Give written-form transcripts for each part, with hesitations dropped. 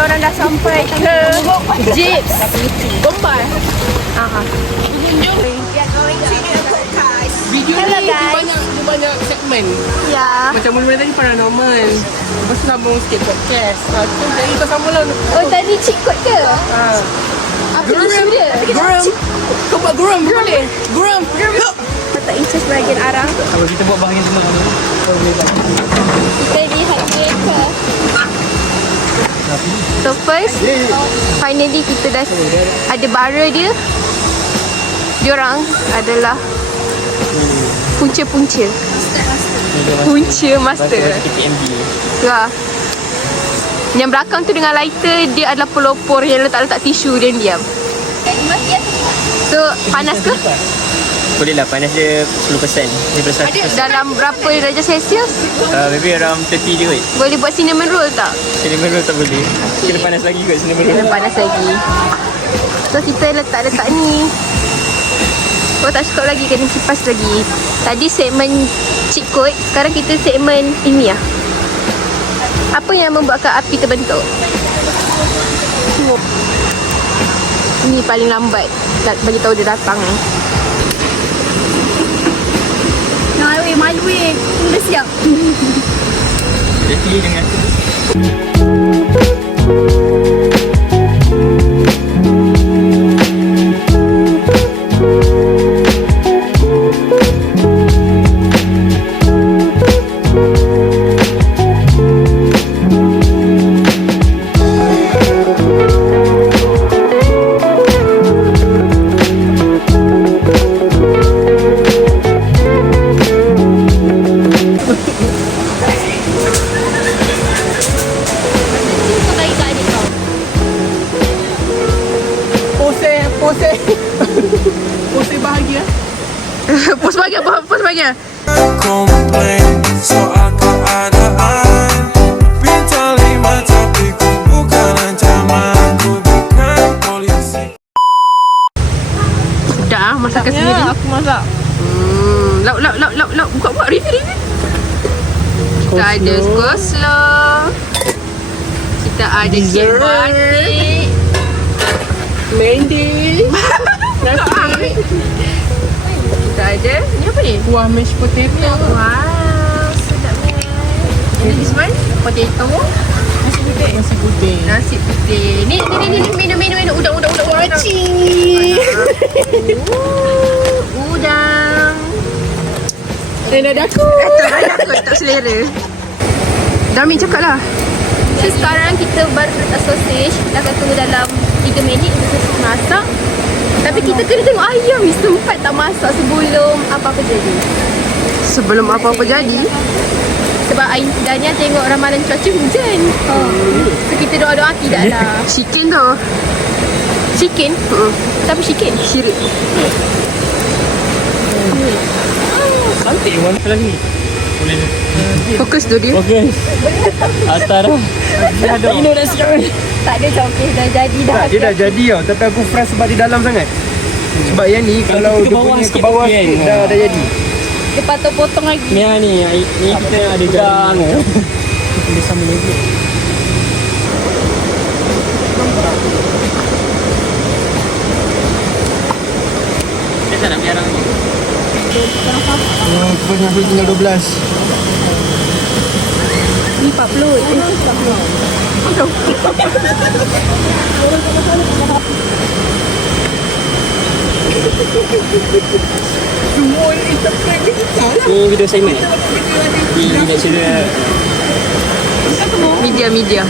kita orang dah sampai ke Jeeps Gombal. Video Hello, ni guys. dia banyak segmen. Ya. Macam mula-mula tadi paranormal. Lepas tu sambung sikit podcast. Tu jadi kau sambung lah. Oh, tadi cheat code ke? Apa isu dia? Guram. Kau buat guram boleh? Guram. Tak interest bahagian arang. Kalau kita buat bahagian tengah tu, kau boleh buat. Kita lihat mereka. So first, finally kita dah ada bara dia. Diorang adalah punca-punca. Punca master. Ya. Yang belakang tu dengan lighter, dia adalah pelopor yang letak-letak tisu dan diam. So, panas ke? Boleh lah, panas dia 10%. 10%. Dalam berapa darjah Celsius? Maybe around 30 je kot. Boleh buat cinnamon roll tak? Cinnamon roll tak boleh. Kena panas lagi kot cinnamon roll. Kena panas lagi. So, kita letak-letak ni. Kalau tak cukup lagi, kena kipas lagi. Tadi segmen cheat code, sekarang kita segmen ini lah. Apa yang membuatkan api terbentuk? Ini paling lambat bagi tahu dia datang. Malu weh. Dah siap. Jadi dengan Pose bahagia. Pos bahagia apa? Pos bahagia. Komplain soal keadaan, bintang 5 tapi ku bukan ancaman, ku bukan polisi. Dah masakan sendiri. Aku masak. Lauk. Buka review. Kita ada coleslaw. Kita ada cake batik. Mendy. Nasi. Kita ada, ni apa ni? Kuah mashed potato. Wow, sedapnya. And this one, potato. Nasi putih. Nasi putih. Ni, minum. Udang. Cik. Udang. Ada aku. Tak selera. Dami cakap lah. So sekarang kita baru letak sausage. Dah akan tunggu dalam 3 minit untuk sausage masak. Tapi kita kena tengok ayam ni sempat tak masak sebelum apa-apa jadi. Sebelum apa-apa jadi? Sebab Dania tengok ramalan cuaca hujan. So kita doa-doa tidaklah. Chicken tu. Chicken? Siapa chicken? Syirik. cantik warna lagi. Boleh. Fokus tu dia. Okey. Atas dah. Ini dah siap. Tak ada coklat dah jadi dah. Tak, dia dah jadi tau. Tapi aku fresh sebab di dalam sangat. Sebab yang ni kalau dia punya ke bawah sikit dah jadi. Dia patut potong lagi. Ni kita ada gang. Kita sama lagi. Biasa nak biarang ni. Banyak tinggal 12. Ni 40. Ni video segmen. Di national Media.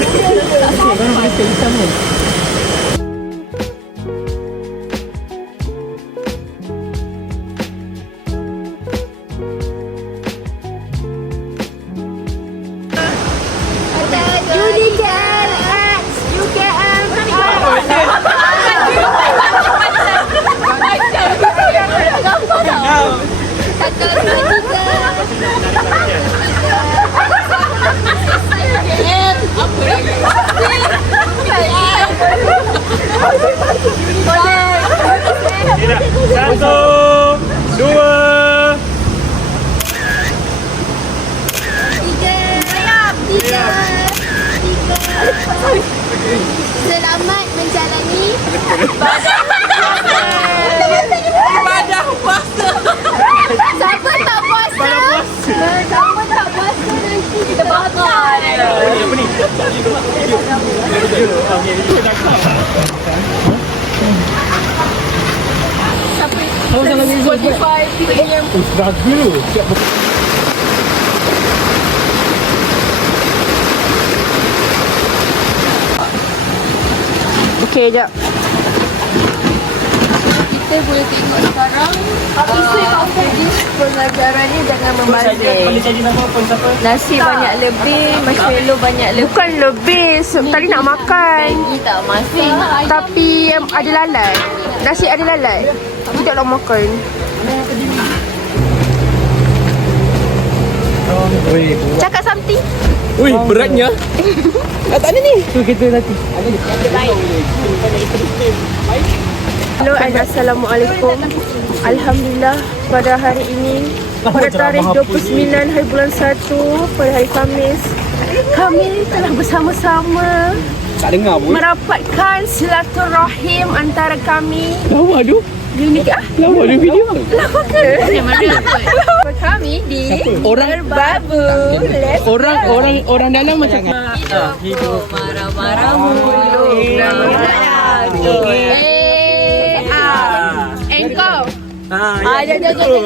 Siapa tak puasa? Siapa tak puasa nanti kita bakar. Apa ni? Spotify premium. Struggle. Siap Okey, jap. Kita boleh tengok sekarang pelajaran ni jangan membazir. Boleh jadi nama apa siapa? Nasi banyak lebih, marshmallow banyak lebih. Bukan lebih, tadi nak makan. Maggi tak masing. Tapi ada lalai. Nasi ada lalai. Tapi tak nak makan. Cakap something. Ui, beratnya. Tak ada ni. Tu kita nanti. Hello and Assalamualaikum. Alhamdulillah pada hari ini, pada tarikh 29 hari bulan 1 pada hari Khamis, kami telah bersama-sama Tak dengar pun. merapatkan silaturahim antara kami. Lama tu. Unik ah. Lama ada video. Lama ke? Kami di Orang Babu. Let's orang dalam macam Hidup marah-marah mulu. Engkau. Ah, ya, Jom.